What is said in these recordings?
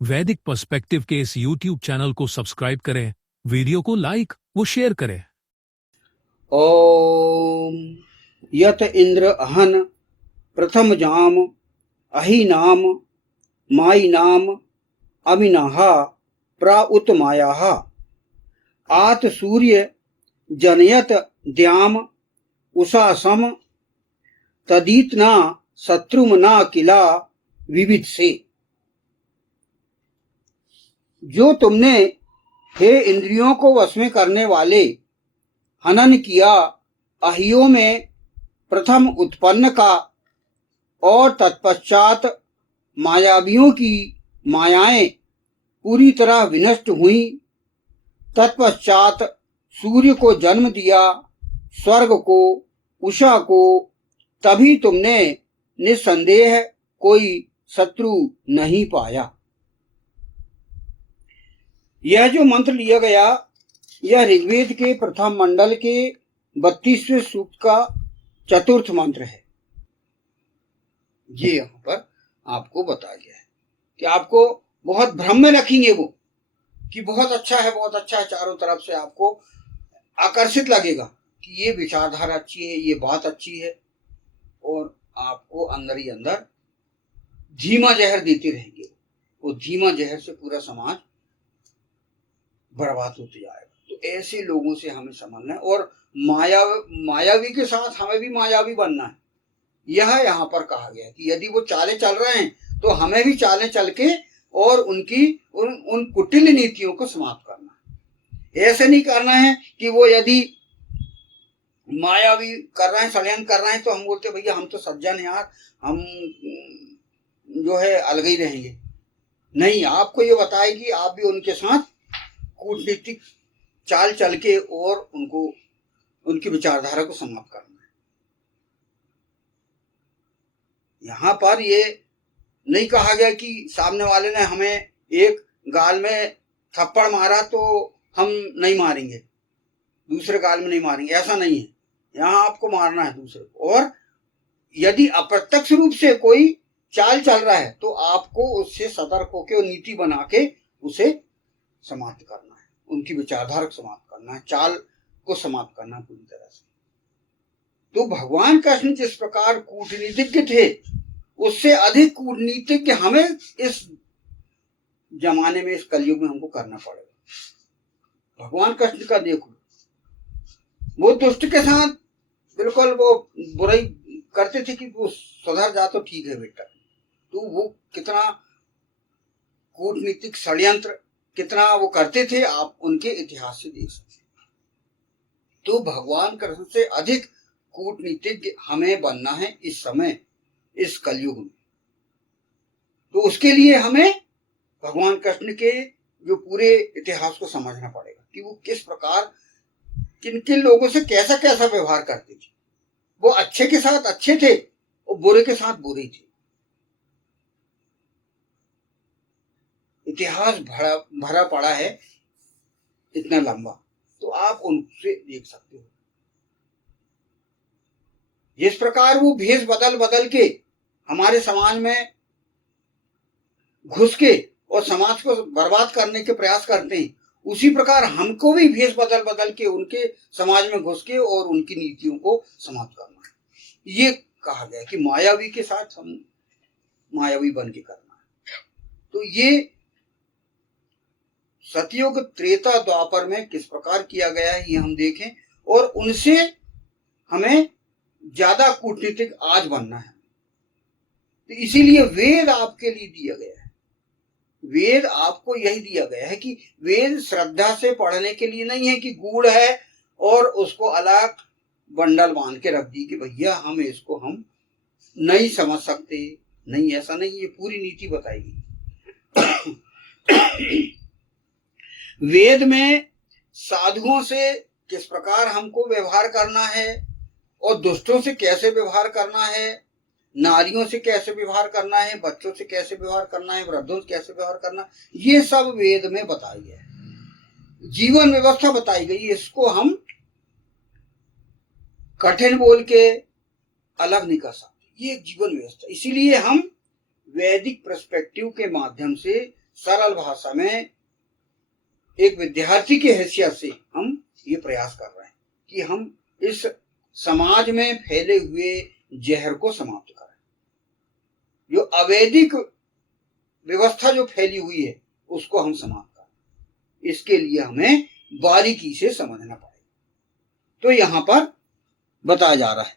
वैदिक पर्सपेक्टिव के इस YouTube चैनल को सब्सक्राइब करें, वीडियो को लाइक व शेयर करें। ओम यत इंद्र अहन प्रथम जाम अहि नाम माई नाम अमिनाह प्राउत मायाः आत सूर्य जनयत द्याम उषा सम तदीतना शत्रुमना किला विविध से। जो तुमने हे इंद्रियों को वश में करने वाले हनन किया अहियों में प्रथम उत्पन्न का और तत्पश्चात मायावियों की मायाएं पूरी तरह विनष्ट हुई, तत्पश्चात सूर्य को जन्म दिया, स्वर्ग को, उषा को, तभी तुमने निस्संदेह कोई शत्रु नहीं पाया। यह जो मंत्र लिया गया यह ऋग्वेद के प्रथम मंडल के 32वें सूक्त का चतुर्थ मंत्र है। ये यहाँ पर आपको बताया गया है कि आपको बहुत भ्रम में रखेंगे वो कि बहुत अच्छा है, बहुत अच्छा है, चारों तरफ से आपको आकर्षित लगेगा कि ये विचारधारा अच्छी है, ये बात अच्छी है, और आपको अंदर ही अंदर धीमा जहर देते रहेंगे। वो धीमा जहर से पूरा समाज बर्बाद होते जाएगा। तो ऐसे लोगों से हमें समझना है, और मायावी के साथ हमें भी मायावी बनना है। यह यहाँ पर कहा गया है कि यदि वो चालें चल रहे हैं तो हमें भी चालें चल के और उन कुटिल नीतियों को समाप्त करना है। ऐसे नहीं करना है कि वो यदि मायावी कर रहे हैं, षड्यंत्र कर रहे हैं, तो हम बोलते भैया हम तो सज्जन हैं यार, हम जो है अलग ही रहेंगे। नहीं, आपको ये बताए कि आप भी उनके साथ कूटनीतिक चाल चल के और उनको उनकी विचारधारा को समाप्त करना है। यहाँ पर ये नहीं कहा गया कि सामने वाले ने हमें एक गाल में थप्पड़ मारा तो हम नहीं मारेंगे, दूसरे गाल में नहीं मारेंगे, ऐसा नहीं है। यहाँ आपको मारना है दूसरे को, और यदि अप्रत्यक्ष रूप से कोई चाल चल रहा है तो आपको उससे सतर्क होकर नीति बना के उसे समाप्त करना है, उनकी विचारधारा को समाप्त करना है, चाल को समाप्त करना है पूरी तरह से। तो भगवान कृष्ण जिस प्रकार कूटनीतिज्ञ थे, उससे अधिक कूटनीतिज्ञ हमें इस जमाने में, इस कलयुग में हमको करना पड़ेगा। भगवान कृष्ण का देखो, वो दुष्ट के साथ बिल्कुल वो बुराई करते थे कि वो सुधर जा तो ठीक है बेटा, तो वो कितना कूटनीतिक षड्यंत्र कितना वो करते थे, आप उनके इतिहास से देख सकते। तो भगवान कृष्ण से अधिक कूटनीतिज्ञ हमें बनना है इस समय, इस कलयुग में। तो उसके लिए हमें भगवान कृष्ण के जो पूरे इतिहास को समझना पड़ेगा कि वो किस प्रकार किन किन लोगों से कैसा कैसा व्यवहार करते थे। वो अच्छे के साथ अच्छे थे और बुरे के साथ बुरे थे। इतिहास भरा पड़ा है इतना लंबा, तो आप उनसे देख सकते हो। जिस प्रकार वो भेष बदल बदल के हमारे समाज में घुस के और समाज को बर्बाद करने के प्रयास करते हैं, उसी प्रकार हमको भी भेष बदल बदल के उनके समाज में घुस के और उनकी नीतियों को समाप्त करना है। ये कहा गया कि मायावी के साथ हम मायावी बन के करना है। तो ये सतयुग त्रेता द्वापर में किस प्रकार किया गया है ये हम देखें, और उनसे हमें ज्यादा कूटनीतिक आज बनना है। तो इसीलिए वेद आपके लिए दिया गया है। वेद आपको यही दिया गया है कि वेद श्रद्धा से पढ़ने के लिए नहीं है कि गूढ़ है और उसको अलग बंडल बांध के रख दी कि भैया हम इसको हम नहीं समझ सकते। नहीं, ऐसा नहीं, ये पूरी नीति बताएगी। वेद में साधुओं से किस प्रकार हमको व्यवहार करना है और दुष्टों से कैसे व्यवहार करना है, नारियों से कैसे व्यवहार करना है, बच्चों से कैसे व्यवहार करना है, वृद्धों से कैसे व्यवहार करना, ये सब वेद में बताई है। जीवन व्यवस्था बताई गई, इसको हम कठिन बोल के अलग नहीं कर सकते, ये जीवन व्यवस्था। इसीलिए हम वैदिक पर्सपेक्टिव के माध्यम से सरल भाषा में एक विद्यार्थी की हैसियत से हम ये प्रयास कर रहे हैं कि हम इस समाज में फैले हुए जहर को समाप्त करें। जो अवैधिक व्यवस्था जो फैली हुई है उसको हम समाप्त करें। इसके लिए हमें बारीकी से समझना पड़ेगा। तो यहां पर बताया जा रहा है।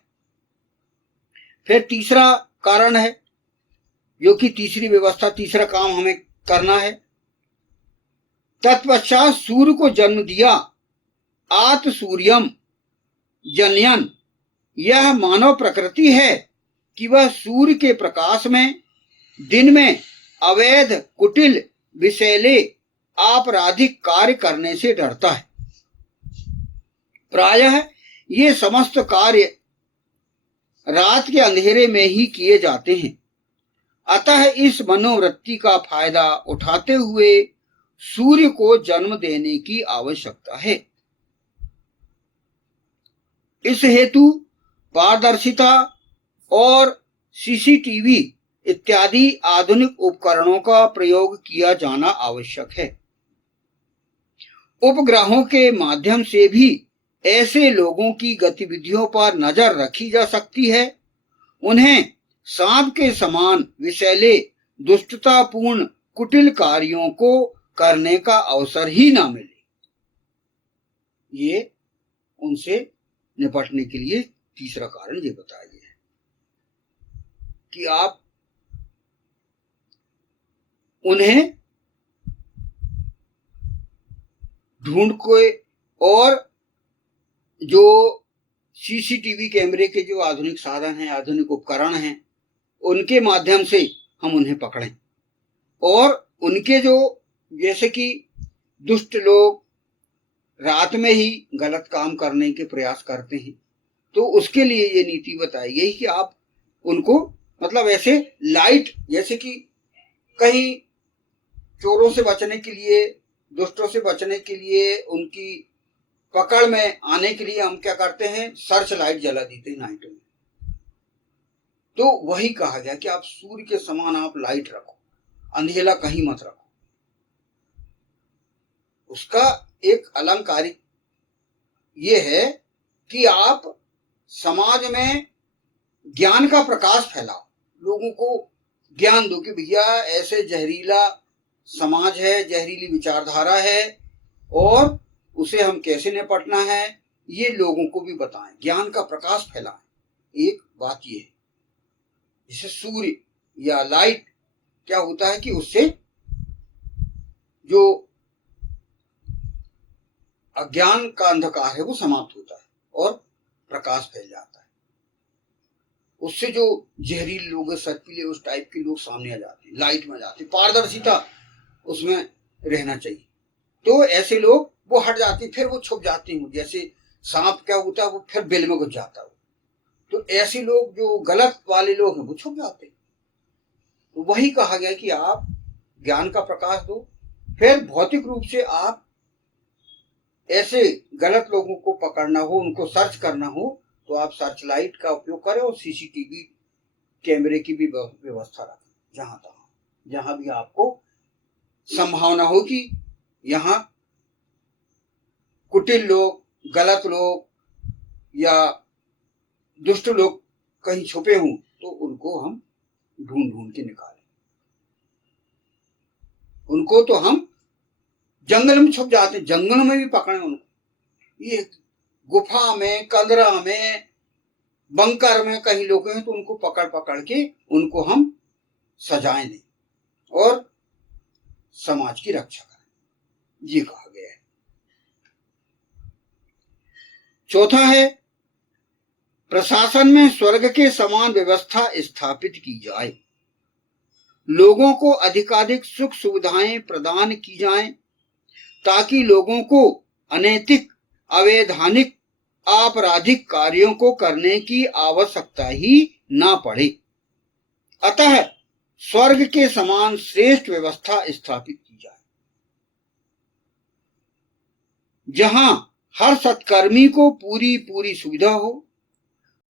फिर तीसरा कारण है, जो कि तीसरी व्यवस्था, तीसरा काम हमें करना है। तत्पश्चात सूर्य को जन्म दिया, आत सूर्यम जनयन। यह मानव प्रकृति है कि वह सूर्य के प्रकाश में दिन में अवैध, कुटिल, विषैले, आपराधिक कार्य करने से डरता है। प्रायः ये समस्त कार्य रात के अंधेरे में ही किए जाते हैं। अतः इस मनोवृत्ति का फायदा उठाते हुए सूर्य को जन्म देने की आवश्यकता है। इस हेतु पारदर्शिता और सीसीटीवी इत्यादि आधुनिक उपकरणों का प्रयोग किया जाना आवश्यक है। उपग्रहों के माध्यम से भी ऐसे लोगों की गतिविधियों पर नजर रखी जा सकती है। उन्हें सांप के समान विषैले, दुष्टतापूर्ण, कुटिल कार्यों को करने का अवसर ही ना मिले। ये उनसे निपटने के लिए तीसरा कारण ये बताया गया है कि आप उन्हें ढूंढ के, और जो सीसीटीवी कैमरे के जो आधुनिक साधन हैं, आधुनिक उपकरण हैं, उनके माध्यम से हम उन्हें पकड़ें। और उनके जो, जैसे कि दुष्ट लोग रात में ही गलत काम करने के प्रयास करते हैं, तो उसके लिए ये नीति बताई गई कि आप उनको, मतलब ऐसे लाइट, जैसे कि कहीं चोरों से बचने के लिए, दुष्टों से बचने के लिए, उनकी पकड़ में आने के लिए हम क्या करते हैं, सर्च लाइट जला देते हैं नाइट में। तो वही कहा गया कि आप सूर्य के समान आप लाइट रखो, अंधेला कहीं मत रखो। उसका एक अलंकारिक ये है कि आप समाज में ज्ञान का प्रकाश फैलाओ, लोगों को ज्ञान दो कि भैया ऐसे जहरीला समाज है, जहरीली विचारधारा है, और उसे हम कैसे निपटना है, ये लोगों को भी बताएं, ज्ञान का प्रकाश फैलाएं। एक बात ये है, जैसे सूर्य या लाइट क्या होता है कि उससे जो अज्ञान का अंधकार है वो समाप्त होता है और प्रकाश फैल जाता है। उससे जो जहरीले लोग, सटपीले उस टाइप के लोग सामने आ जाते हैं, लाइट में आ जाते हैं, पारदर्शिता उसमें रहना चाहिए। तो ऐसे लोग वो हट जाते, फिर वो छुप जाते हैं। जैसे सांप क्या होता है, वो फिर बिल में घुस जाता है। तो ऐसे लोग जो गलत वाले लोग हैं वो छुप जाते हैं। तो वही कहा गया कि आप ज्ञान का प्रकाश दो। फिर भौतिक रूप से आप ऐसे गलत लोगों को पकड़ना हो, उनको सर्च करना हो, तो आप सर्च लाइट का उपयोग करें और सीसीटीवी कैमरे की भी व्यवस्था रखें। जहां भी आपको संभावना हो कि यहाँ कुटिल लोग, गलत लोग या दुष्ट लोग कहीं छुपे हों, तो उनको हम ढूंढ के निकालें। उनको तो हम जंगल में छुप जाते हैं, जंगल में भी पकड़ें उनको। ये गुफा में, कंदरा में, बंकर में कहीं लोग हैं, तो उनको पकड़ के उनको हम सजाएं दें और समाज की रक्षा करें, ये कहा गया है। चौथा है, प्रशासन में स्वर्ग के समान व्यवस्था स्थापित की जाए। लोगों को अधिकाधिक सुख सुविधाएं प्रदान की जाएं, ताकि लोगों को अनैतिक, अवैधानिक, आपराधिक कार्यों को करने की आवश्यकता ही ना पड़े। अतः स्वर्ग के समान श्रेष्ठ व्यवस्था स्थापित की जाए, जहां हर सत्कर्मी को पूरी सुविधा हो,